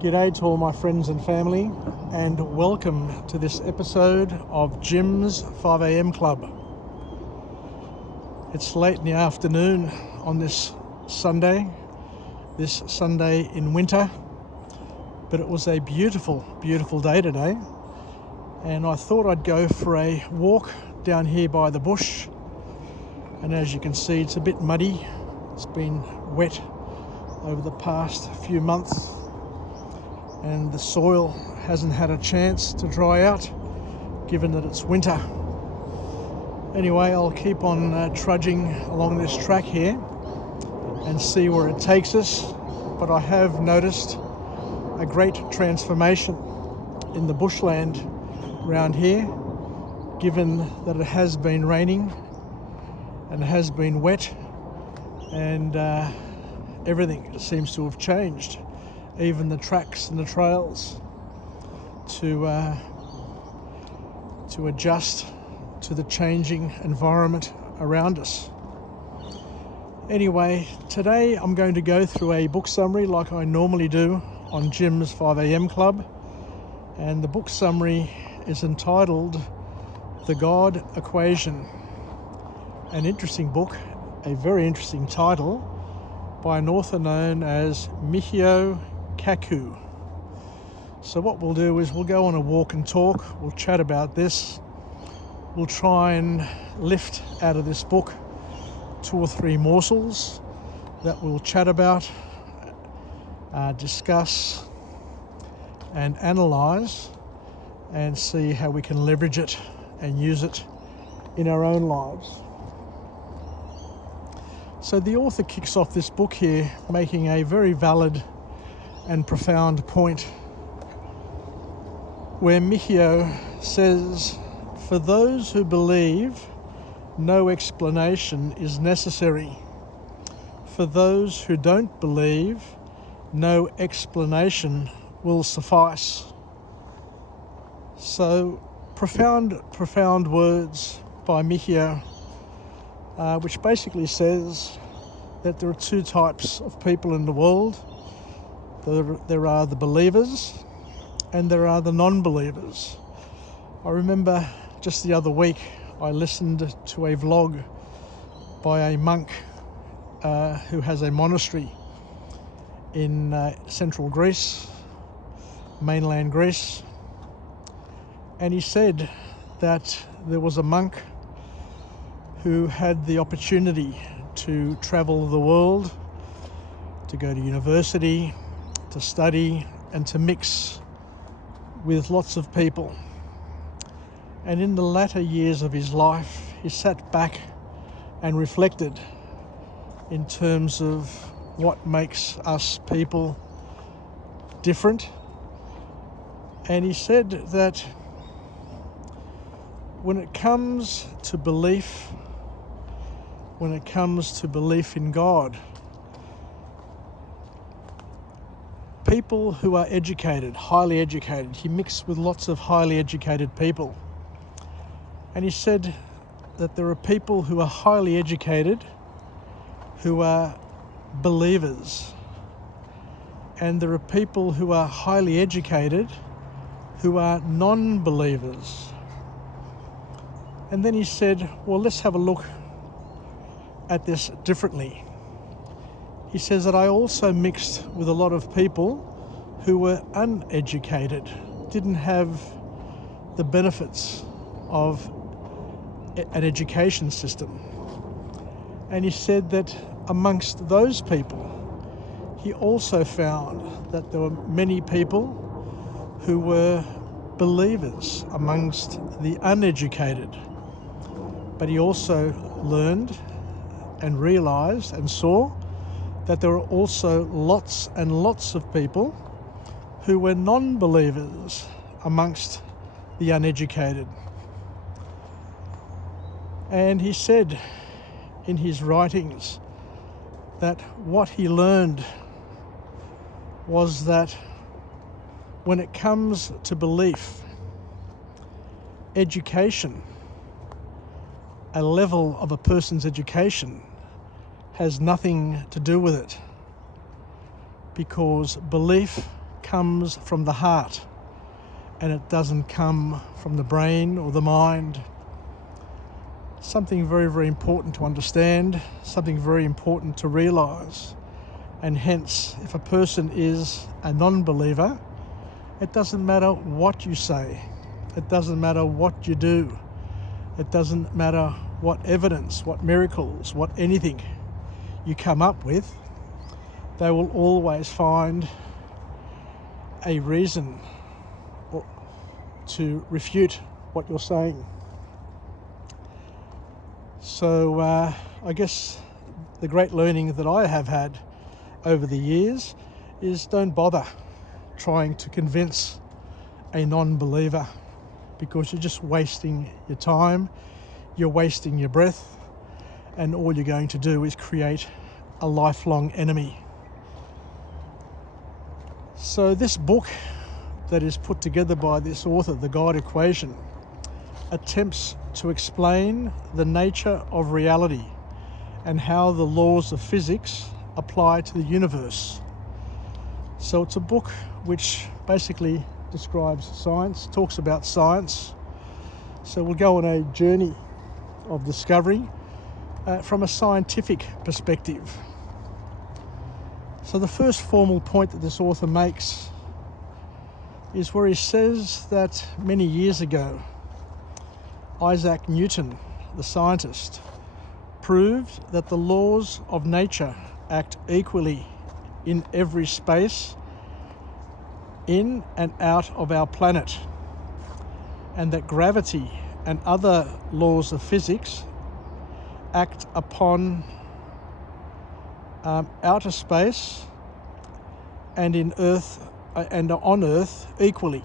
G'day to all my friends and family, and welcome to this episode of Jim's 5am Club. It's late in the afternoon on this Sunday in winter, but it was a beautiful, beautiful day today, and I thought I'd go for a walk down here by the bush. And as you can see, it's a bit muddy. It's been wet over the past few months, and the soil hasn't had a chance to dry out given that it's winter. Anyway, I'll keep on trudging along this track here and see where it takes us, but I have noticed a great transformation in the bushland around here, given that it has been raining and it has been wet, and everything seems to have changed. Even the tracks and the trails to adjust to the changing environment around us. Anyway, today I'm going to go through a book summary like I normally do on Jim's 5am Club, and the book summary is entitled The God Equation. An interesting book, a very interesting title, by an author known as Michio Kaku. So what we'll do is we'll go on a walk and talk, we'll chat about this, we'll try and lift out of this book 2 or 3 morsels that we'll chat about, discuss and analyse, and see how we can leverage it and use it in our own lives. So the author kicks off this book here making a very valid and profound point, where Michio says, "For those who believe, no explanation is necessary. For those who don't believe, no explanation will suffice." So profound words by Michio, which basically says that there are 2 types of people in the world. There are the believers and there are the non-believers. I remember just the other week I listened to a vlog by a monk who has a monastery in central Greece, mainland Greece, and he said that there was a monk who had the opportunity to travel the world, to go to university, to study and to mix with lots of people. And in the latter years of his life, he sat back and reflected in terms of what makes us people different. And he said that when it comes to belief in God, people who are educated, highly educated, he mixed with lots of highly educated people. And he said that there are people who are highly educated who are believers, and there are people who are highly educated who are non-believers. And then he said, well, let's have a look at this differently. He says that I also mixed with a lot of people who were uneducated, didn't have the benefits of an education system. And he said that amongst those people, he also found that there were many people who were believers amongst the uneducated. But he also learned and realized and saw that there are also lots and lots of people who were non-believers amongst the uneducated. And he said in his writings that what he learned was that when it comes to belief, education, a level of a person's education has nothing to do with it, because belief comes from the heart, and it doesn't come from the brain or the mind. Something very, very important to understand, something very important to realise. And hence, if a person is a non-believer, it doesn't matter what you say, it doesn't matter what you do, it doesn't matter what evidence, what miracles, what anything you come up with, they will always find a reason to refute what you're saying. So I guess the great learning that I have had over the years is don't bother trying to convince a non-believer, because you're just wasting your time, you're wasting your breath, and all you're going to do is create a lifelong enemy. So this book that is put together by this author, The God Equation, attempts to explain the nature of reality and how the laws of physics apply to the universe. So it's a book which basically describes science, talks about science. So we'll go on a journey of discovery from a scientific perspective. So the first formal point that this author makes is where he says that many years ago, Isaac Newton, the scientist, proved that the laws of nature act equally in every space in and out of our planet, and that gravity and other laws of physics act upon outer space and in Earth and on Earth equally.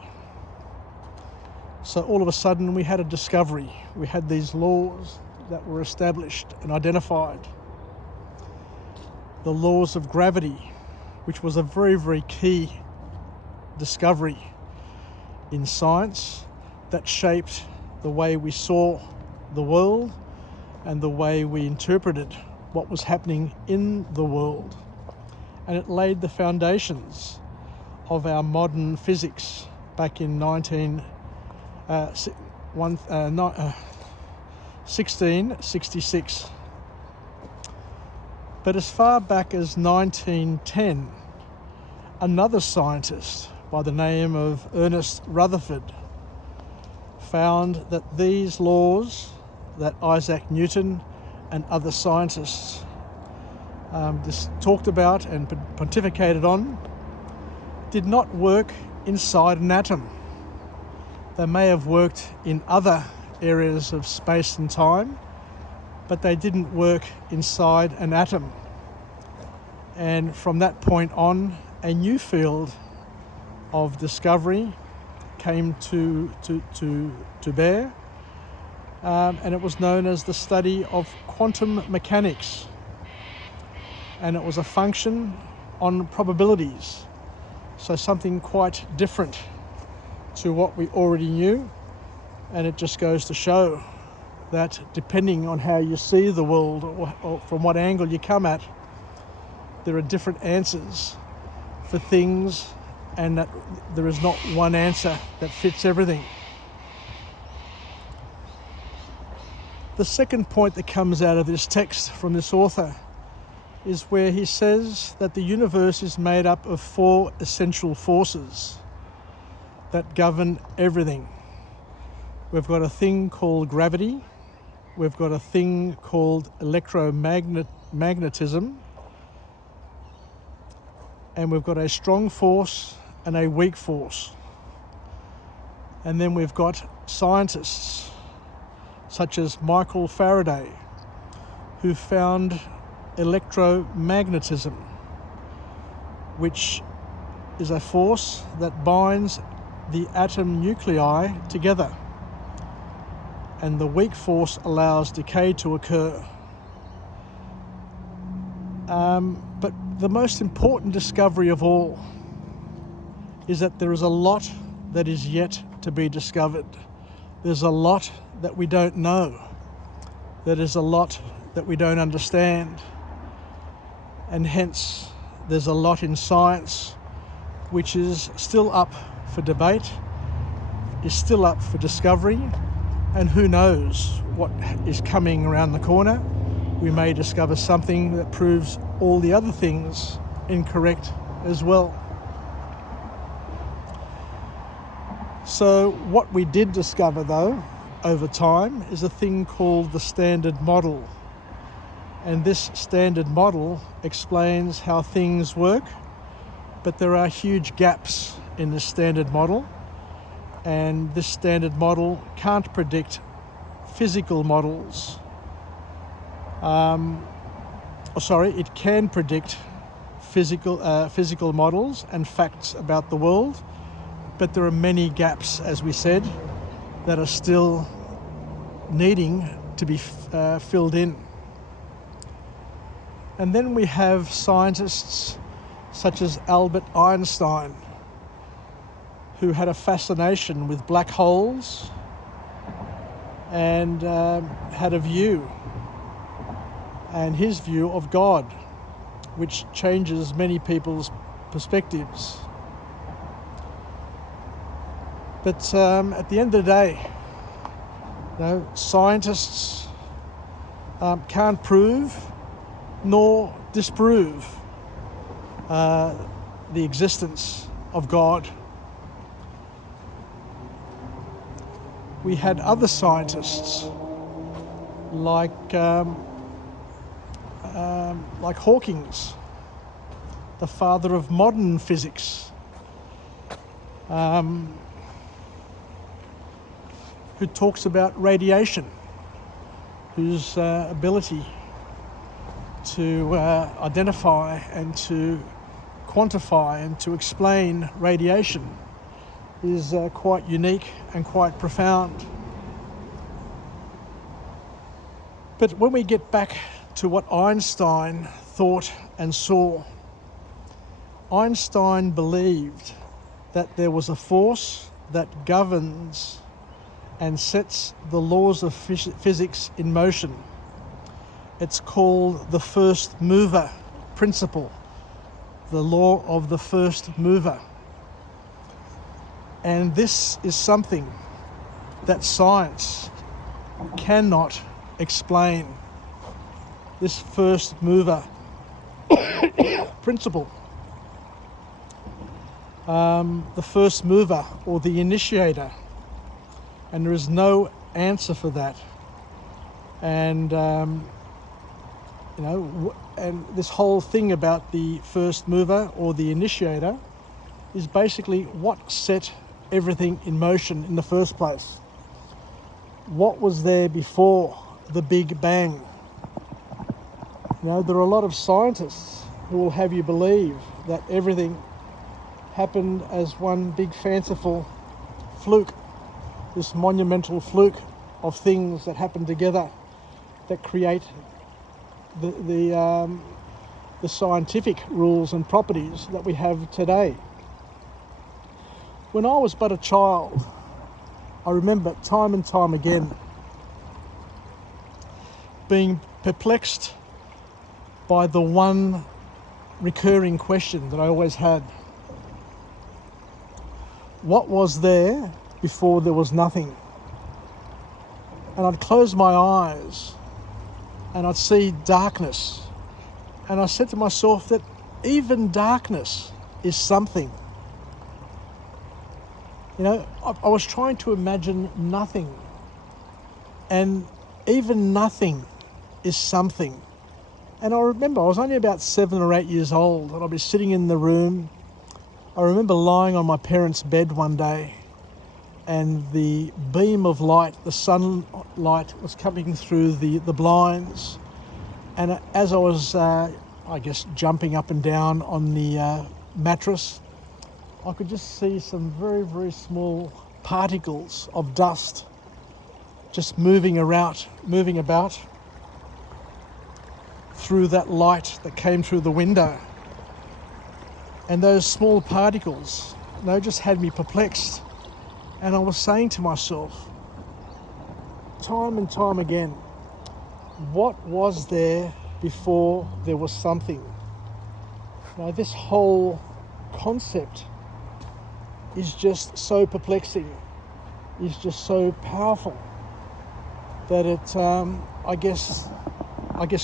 So all of a sudden we had a discovery. We had these laws that were established and identified. The laws of gravity, which was a very, very key discovery in science that shaped the way we saw the world and the way we interpreted what was happening in the world. And it laid the foundations of our modern physics back in 1666. But as far back as 1910, another scientist by the name of Ernest Rutherford found that these laws that Isaac Newton and other scientists just talked about and pontificated on did not work inside an atom. They may have worked in other areas of space and time, but they didn't work inside an atom. And from that point on, a new field of discovery came to bear, and it was known as the study of quantum mechanics. And it was a function on probabilities, so something quite different to what we already knew. And it just goes to show that depending on how you see the world or from what angle you come at, there are different answers for things, and that there is not one answer that fits everything. The second point that comes out of this text from this author is where he says that the universe is made up of 4 essential forces that govern everything. We've got a thing called gravity, we've got a thing called electromagnetism, and we've got a strong force and a weak force. And then we've got scientists such as Michael Faraday, who found electromagnetism, which is a force that binds the atom nuclei together, and the weak force allows decay to occur. But the most important discovery of all is that there is a lot that is yet to be discovered. There's a lot that we don't know. There is a lot that we don't understand. And hence, there's a lot in science which is still up for debate, is still up for discovery, and who knows what is coming around the corner. We may discover something that proves all the other things incorrect as well. So what we did discover, though, over time, is a thing called the Standard Model. And this Standard Model explains how things work, but there are huge gaps in this Standard Model, and this Standard Model can't predict physical models. It can predict physical models and facts about the world, but there are many gaps, as we said, that are still needing to be filled in. And then we have scientists such as Albert Einstein, who had a fascination with black holes and had a view, and his view of God, which changes many people's perspectives. But at the end of the day, scientists can't prove nor disprove the existence of God. We had other scientists like Hawking's, the father of modern physics, who talks about radiation, whose ability to identify and to quantify and to explain radiation is quite unique and quite profound. But when we get back to what Einstein thought and saw, Einstein believed that there was a force that governs and sets the laws of physics in motion. It's called the first mover principle, the law of the first mover. And this is something that science cannot explain, this first mover principle. The first mover, or the initiator, and there is no answer for that. And and this whole thing about the first mover or the initiator is basically what set everything in motion in the first place. What was there before the Big Bang? There are a lot of scientists who will have you believe that everything happened as one big fanciful fluke, this monumental fluke of things that happen together that create the scientific rules and properties that we have today. When I was but a child, I remember time and time again being perplexed by the one recurring question that I always had. What was there before there was nothing? And I'd close my eyes and I'd see darkness. And I said to myself that even darkness is something. I was trying to imagine nothing. And even nothing is something. And I remember I was only about 7 or 8 years old, and I'd be sitting in the room. I remember lying on my parents' bed one day, and the beam of light, the sunlight, was coming through the blinds. And as I was, jumping up and down on the mattress, I could just see some very, very small particles of dust just moving about through that light that came through the window. And those small particles, just had me perplexed. And I was saying to myself, time and time again, what was there before there was something? This whole concept is just so perplexing, is just so powerful that it, I guess,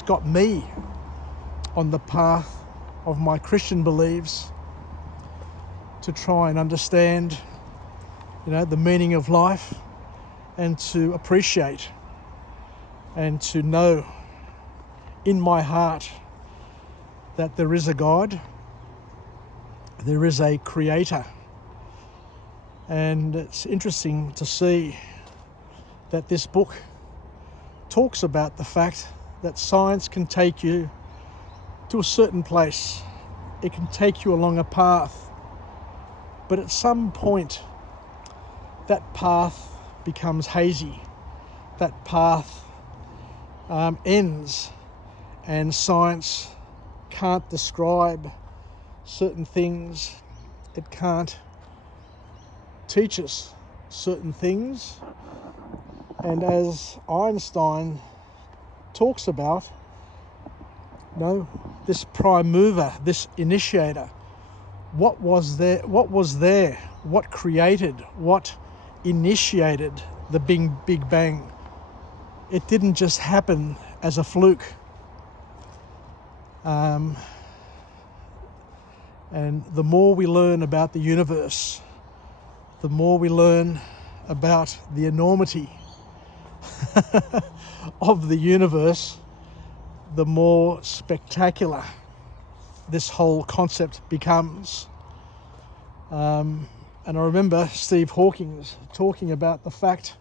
got me on the path of my Christian beliefs to try and understand, the meaning of life, and to appreciate and to know in my heart that there is a God, there is a creator. And it's interesting to see that this book talks about the fact that science can take you to a certain place. It can take you along a path, but at some point that path becomes hazy. That path ends, and science can't describe certain things. It can't teach us certain things. And as Einstein talks about, this prime mover, this initiator, what was there, what created, what initiated the Big Bang? It didn't just happen as a fluke. And the more we learn about the universe, the more we learn about the enormity of the universe, the more spectacular this whole concept becomes. And I remember Steve Hawking talking about the fact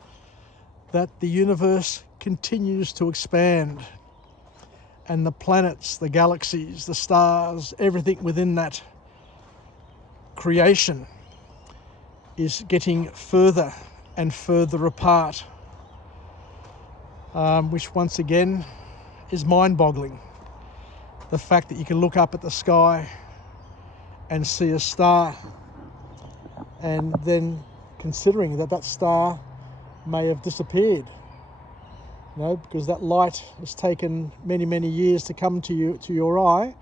that the universe continues to expand, and the planets, the galaxies, the stars, everything within that creation is getting further and further apart, which once again is mind-boggling. The fact that you can look up at the sky and see a star, and then considering that star may have disappeared, because that light has taken many, many years to come to your eye,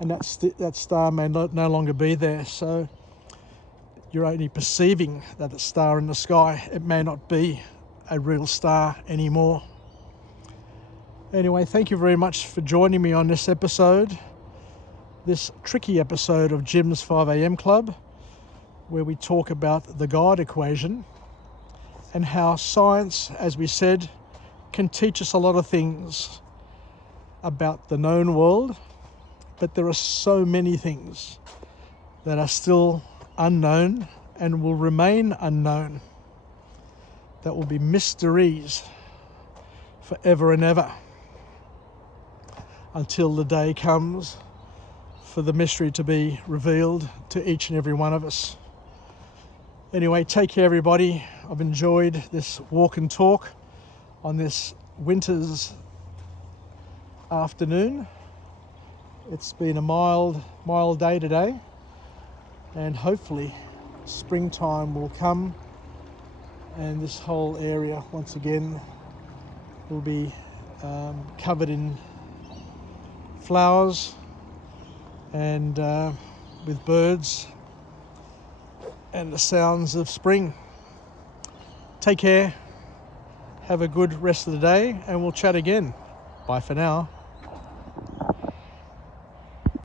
and that star may no longer be there. So you're only perceiving that star in the sky. It may not be a real star anymore. Anyway, thank you very much for joining me on this episode, this tricky episode of Jim's 5am Club, where we talk about the God equation and how science, as we said, can teach us a lot of things about the known world, but there are so many things that are still unknown and will remain unknown, that will be mysteries forever and ever, until the day comes for the mystery to be revealed to each and every one of us. Anyway, take care, everybody. I've enjoyed this walk and talk on this winter's afternoon. It's been a mild day today, and hopefully springtime will come and this whole area once again will be covered in flowers and with birds and the sounds of spring. Take care, have a good rest of the day, and we'll chat again. Bye for now.